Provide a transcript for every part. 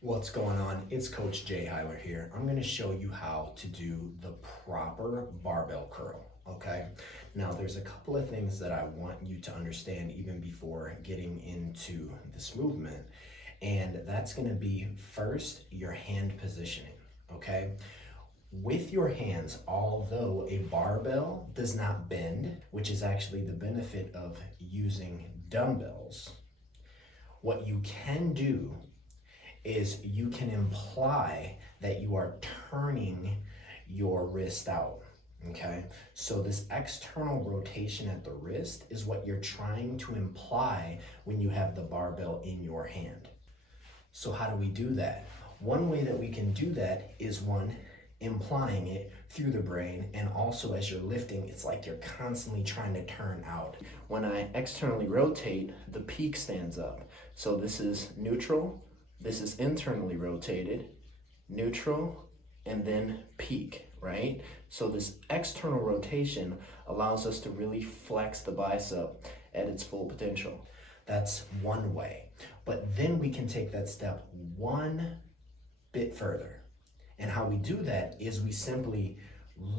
What's going on? It's Coach Hyler here. I'm going to show you how to do the proper barbell curl, okay? Now, there's a couple of things that I want you to understand even before getting into this movement, and that's going to be first, your hand positioning, okay? With your hands, although a barbell does not bend, which is actually the benefit of using dumbbells, what you can do is you can imply that you are turning your wrist out, okay? So this external rotation at the wrist is what you're trying to imply when you have the barbell in your hand. So how do we do that? One way that we can do that is implying it through the brain, and also as you're lifting, it's like you're constantly trying to turn out. When I externally rotate, the peak stands up. So this is neutral, this is internally rotated, neutral, and then peak, right? So this external rotation allows us to really flex the bicep at its full potential. That's one way. But then we can take that step one bit further. And how we do that is we simply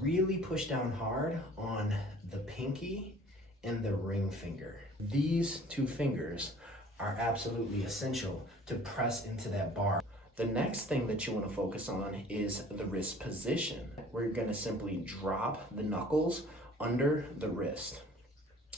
really push down hard on the pinky and the ring finger. These two fingers are absolutely essential to press into that bar. The next thing that you want to focus on is the wrist position. We're going to simply drop the knuckles under the wrist.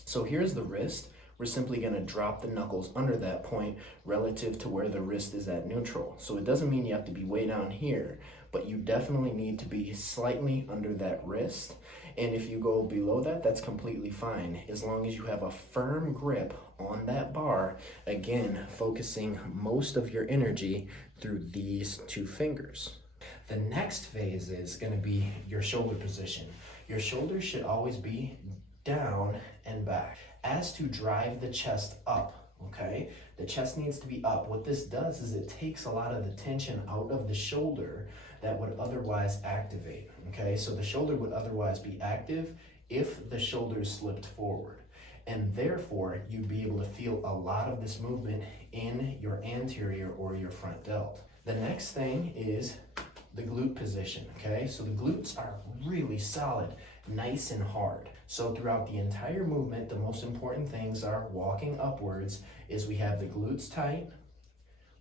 So here's the wrist. We're simply going to drop the knuckles under that point relative to where the wrist is at neutral. So it doesn't mean you have to be way down here, but you definitely need to be slightly under that wrist. And if you go below that, that's completely fine, as long as you have a firm grip on that bar, again, focusing most of your energy through these two fingers. The next phase is going to be your shoulder position. Your shoulders should always be down and back. As to drive the chest up, okay? The chest needs to be up. What this does is it takes a lot of the tension out of the shoulder that would otherwise activate, okay? So the shoulder would otherwise be active if the shoulders slipped forward. And therefore, you'd be able to feel a lot of this movement in your anterior or your front delt. The next thing is the glute position, okay? So the glutes are really solid, nice and hard. So throughout the entire movement, the most important things are walking upwards is we have the glutes tight,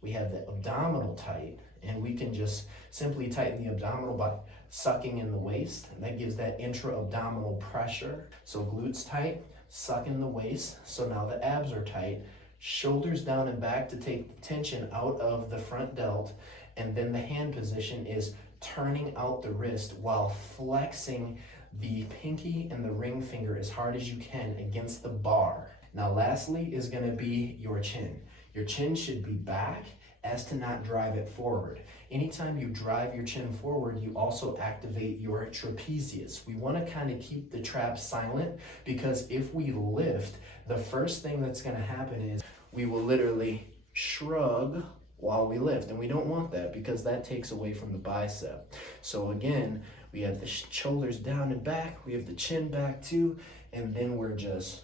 we have the abdominal tight, and we can just simply tighten the abdominal by sucking in the waist, and that gives that intra-abdominal pressure. So glutes tight, suck in the waist, so now the abs are tight, shoulders down and back to take the tension out of the front delt, and then the hand position is turning out the wrist while flexing the pinky and the ring finger as hard as you can against the bar. Now lastly is going to be your chin. Your chin should be back as to not drive it forward. Anytime you drive your chin forward, you also activate your trapezius. We want to kind of keep the traps silent, because if we lift, the first thing that's going to happen is we will literally shrug while we lift, and we don't want that because that takes away from the bicep. So again, we have the shoulders down and back, we have the chin back too, and then we're just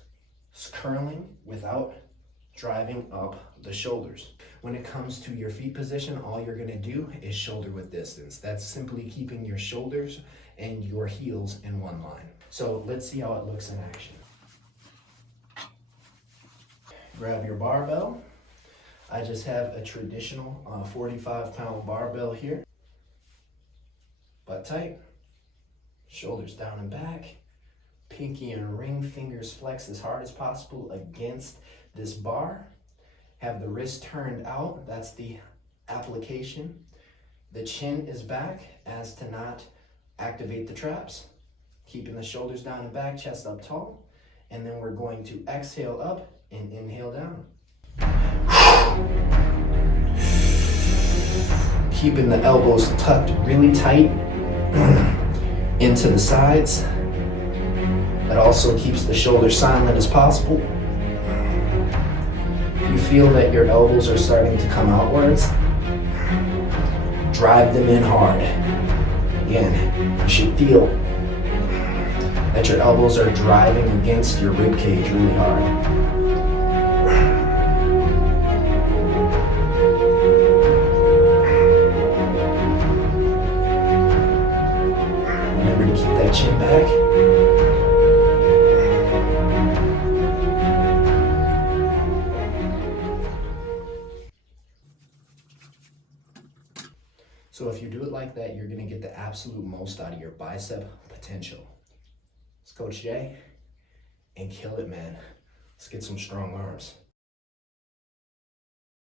curling without driving up the shoulders. When it comes to your feet position, all you're going to do is shoulder width distance. That's simply keeping your shoulders and your heels in one line. So let's see how it looks in action. Grab your barbell. I just have a traditional 45-pound barbell here. Butt tight, shoulders down and back, pinky and ring fingers flex as hard as possible against this bar. Have the wrist turned out, that's the application. The chin is back as to not activate the traps. Keeping the shoulders down and back, chest up tall. And then we're going to exhale up and inhale down. Keeping the elbows tucked really tight into the sides. That also keeps the shoulders silent as possible. If you feel that your elbows are starting to come outwards, drive them in hard. Again, you should feel that your elbows are driving against your rib cage really hard. chin back. So if you do it like that, you're gonna get the absolute most out of your bicep potential. It's Coach Jay, and kill it, man. Let's get some strong arms.